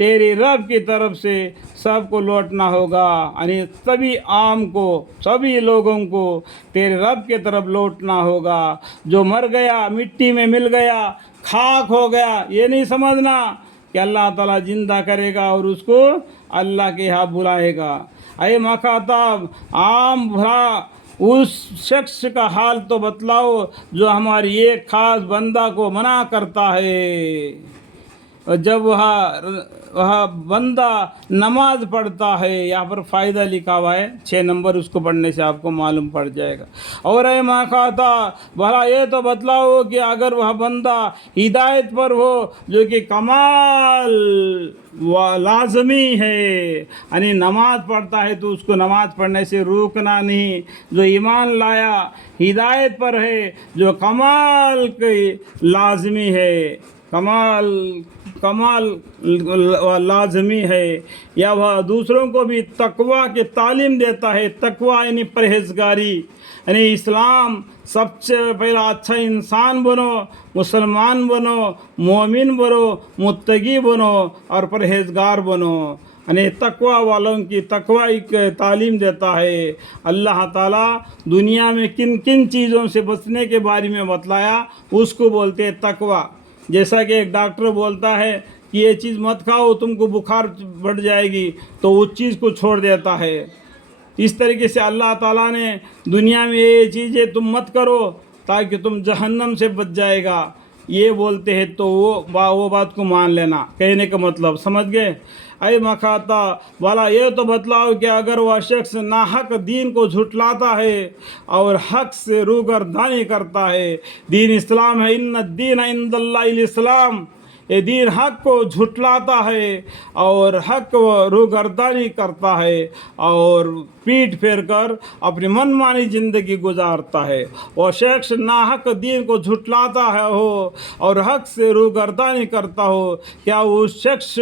تیری رب کی طرف سے سب کو لوٹنا ہوگا، یعنی سبھی عام کو، سبھی لوگوں کو تیرے رب کی طرف لوٹنا ہوگا۔ جو مر گیا مٹی میں مل گیا، خاک ہو گیا، یہ نہیں سمجھنا کہ اللہ تعالیٰ زندہ کرے گا اور اس کو اللہ کے یہاں بلائے گا۔ اے مخاطب، عام بھرا اس شخص کا حال تو بتلاؤ جو ہماری ایک خاص بندہ کو منع کرتا ہے، اور جب وہ بندہ نماز پڑھتا ہے، یہاں پر فائدہ لکھا ہوا ہے 6 نمبر، اس کو پڑھنے سے آپ کو معلوم پڑ جائے گا۔ اور اے مخاطب، بھلا یہ تو بتلاؤ کہ اگر وہ بندہ ہدایت پر ہو، جو کہ کمال لازمی ہے، یعنی نماز پڑھتا ہے تو اس کو نماز پڑھنے سے روکنا نہیں، جو ایمان لایا ہدایت پر ہے، جو کمال کی لازمی ہے، کمال لازمی ہے، یا وہ دوسروں کو بھی تقوی کی تعلیم دیتا ہے۔ تقوی یعنی پرہیزگاری، یعنی اسلام سب سے پہلا اچھا انسان بنو، مسلمان بنو، مومن بنو، متقی بنو اور پرہیزگار بنو، یعنی تقوی والوں کی تقوی کی تعلیم دیتا ہے۔ اللہ تعالیٰ دنیا میں کن کن چیزوں سے بچنے کے بارے میں بتلایا، اس کو بولتے ہیں تقوی۔ جیسا کہ ایک ڈاکٹر بولتا ہے کہ یہ چیز مت کھاؤ، تم کو بخار بڑھ جائے گی، تو اس چیز کو چھوڑ دیتا ہے۔ اس طریقے سے اللہ تعالیٰ نے دنیا میں یہ چیزیں تم مت کرو تاکہ تم جہنم سے بچ جائے گا، یہ بولتے ہیں، تو وہ بات کو مان لینا، کہنے کا مطلب سمجھ گئے؟ اے مخاطب، والا یہ تو بتلاؤ کہ اگر وہ شخص ناحق دین کو جھٹلاتا ہے اور حق سے روگردانی کرتا ہے، دین اسلام ہے، ان الدین عند اللہ الاسلام، یہ دین حق کو جھٹلاتا ہے اور حق کو روگردانی کرتا ہے اور پیٹ پھیر کر اپنی من مانی زندگی گزارتا ہے، وہ شخص ناحق دین کو جھٹلاتا ہے ہو اور حق سے روگردانی کرتا ہو، کیا اس شخص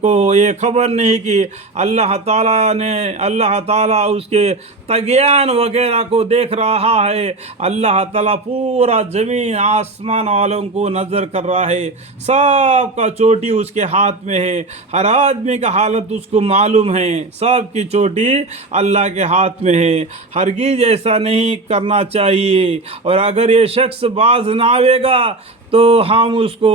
کو یہ خبر نہیں کہ اللہ تعالیٰ اس کے طغیان وغیرہ کو دیکھ رہا ہے؟ اللہ تعالیٰ پورا زمین آسمان والوں کو نظر کر رہا ہے، سب کا چوٹی اس کے ہاتھ میں ہے، ہر آدمی کا حالت اس کو معلوم ہے، سب کی چوٹی اللہ کے ہاتھ میں ہے۔ ہرگز ایسا نہیں کرنا چاہیے، اور اگر یہ شخص باز نہ آئے گا تو ہم اس کو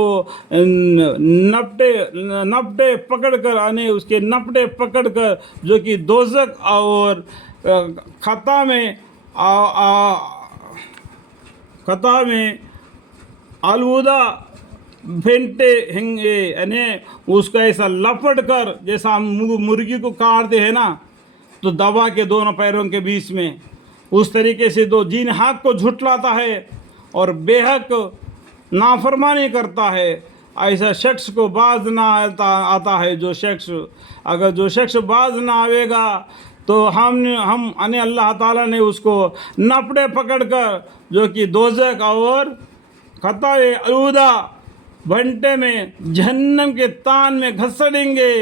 نپٹے پکڑ کر، یعنی اس کے نپٹے پکڑ کر، جو کہ دوزخ اور خطا میں آلودہ پھینٹے ہیں گے، یعنی اس کا ایسا لپٹ کر، جیسا ہم مرغی کو کاٹتے ہیں نا تو دبا کے دونوں پیروں کے بیچ میں، اس طریقے سے دو جن حق کو جھٹلاتا ہے اور بے حق نافرمانی کرتا ہے، ایسا شخص کو باز نہ آتا ہے۔ اگر جو شخص باز نہ آئے گا تو ہم یعنی اللہ تعالیٰ نے اس کو نپڑے پکڑ کر، جو کہ دوزخ اور خطا آلودہ بھنٹے میں جہنم کے تان میں گھسڑیں گے۔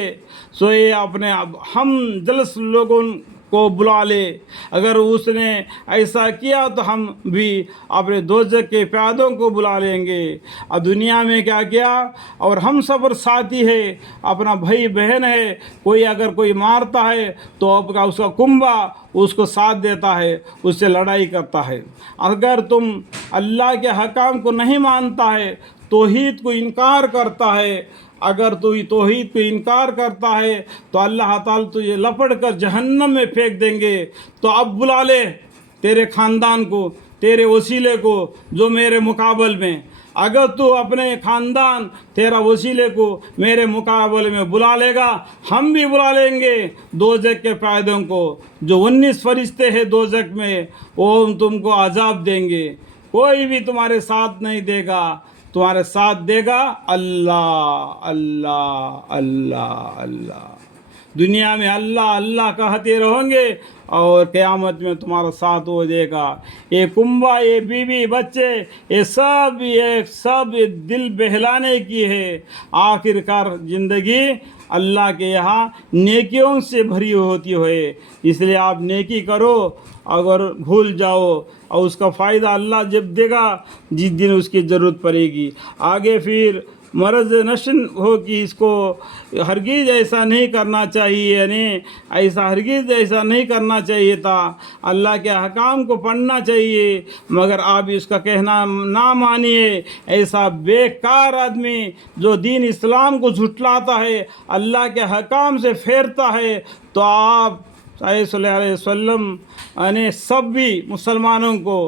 سو یہ اپنے ہم جلس لوگوں کو بلا لے، اگر اس نے ایسا کیا تو ہم بھی اپنے دوزخ کے پیادوں کو بلا لیں گے۔ اور دنیا میں کیا کیا، اور ہم سفر ساتھی ہے، اپنا بھائی بہن ہے، اگر کوئی مارتا ہے تو اس کا کنبا اس کو ساتھ دیتا ہے، اس سے لڑائی کرتا ہے۔ اگر تم اللہ کے حکام کو نہیں مانتا ہے، توحید کو انکار کرتا ہے، اگر تو توحید کو انکار کرتا ہے تو اللہ تعالیٰ تجھے لپٹ کر جہنم میں پھینک دیں گے۔ تو اب بلا لے تیرے خاندان کو، تیرے وسیلے کو، جو میرے مقابل میں، اگر تو اپنے خاندان تیرا وسیلے کو میرے مقابلے میں بلا لے گا، ہم بھی بلا لیں گے دوزخ کے قائدوں کو، جو 19 فرشتے ہیں دوزخ میں، وہ تم کو عذاب دیں گے۔ کوئی بھی تمہارے ساتھ نہیں دے گا، تمہارے ساتھ دے گا اللہ اللہ اللہ اللہ۔ دنیا میں اللہ اللہ کہتے رہو گے اور قیامت میں تمہارا ساتھ وہ دے گا۔ یہ کنبا، یہ بیوی بچے، یہ سب دل بہلانے کی ہے۔ آخر کار زندگی اللہ کے یہاں نیکیوں سے بھری ہوتی ہے، اس لیے آپ نیکی کرو، اگر بھول جاؤ اور اس کا فائدہ اللہ جب دے گا جس دن اس کی ضرورت پڑے گی۔ آگے پھر مرض نشن ہو کہ اس کو ہرگز ایسا نہیں کرنا چاہیے، یعنی ہرگز ایسا نہیں کرنا چاہیے تھا، اللہ کے احکام کو پڑھنا چاہیے، مگر آپ اس کا کہنا نہ مانیے۔ ایسا بیکار آدمی جو دین اسلام کو جھٹلاتا ہے، اللہ کے حکام سے پھیرتا ہے، تو آپ صلی اللہ علیہ وسلم یعنی سب بھی مسلمانوں کو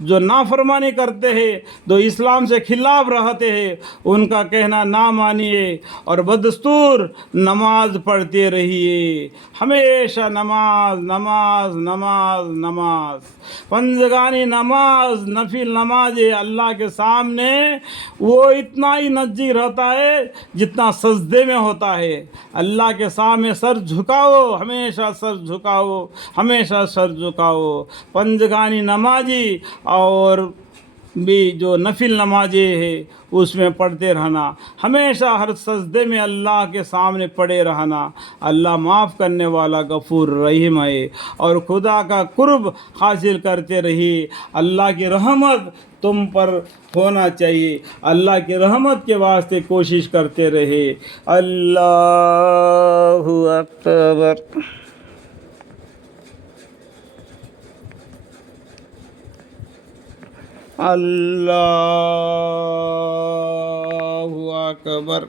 جو نافرمانی کرتے ہیں، جو اسلام سے خلاف رہتے ہیں، ان کا کہنا نہ مانیے اور بدستور نماز پڑھتے رہیے، ہمیشہ نماز نماز نماز نماز، پنجگانی نماز، نفل نماز اللہ کے سامنے وہ اتنا ہی نزدیک رہتا ہے جتنا سجدے میں ہوتا ہے۔ اللہ کے سامنے سر جھکاؤ، ہمیشہ سر جھکاؤ، ہمیشہ سر جھکاؤ۔ پنجگانی نمازی اور بھی جو نفل نمازیں ہے اس میں پڑھتے رہنا، ہمیشہ ہر سجدے میں اللہ کے سامنے پڑے رہنا۔ اللہ معاف کرنے والا غفور رحیم ہے، اور خدا کا قرب حاصل کرتے رہیے۔ اللہ کی رحمت تم پر ہونا چاہیے، اللہ کی رحمت کے واسطے کوشش کرتے رہے۔ اللہ اکبر۔ اللہ اکبر۔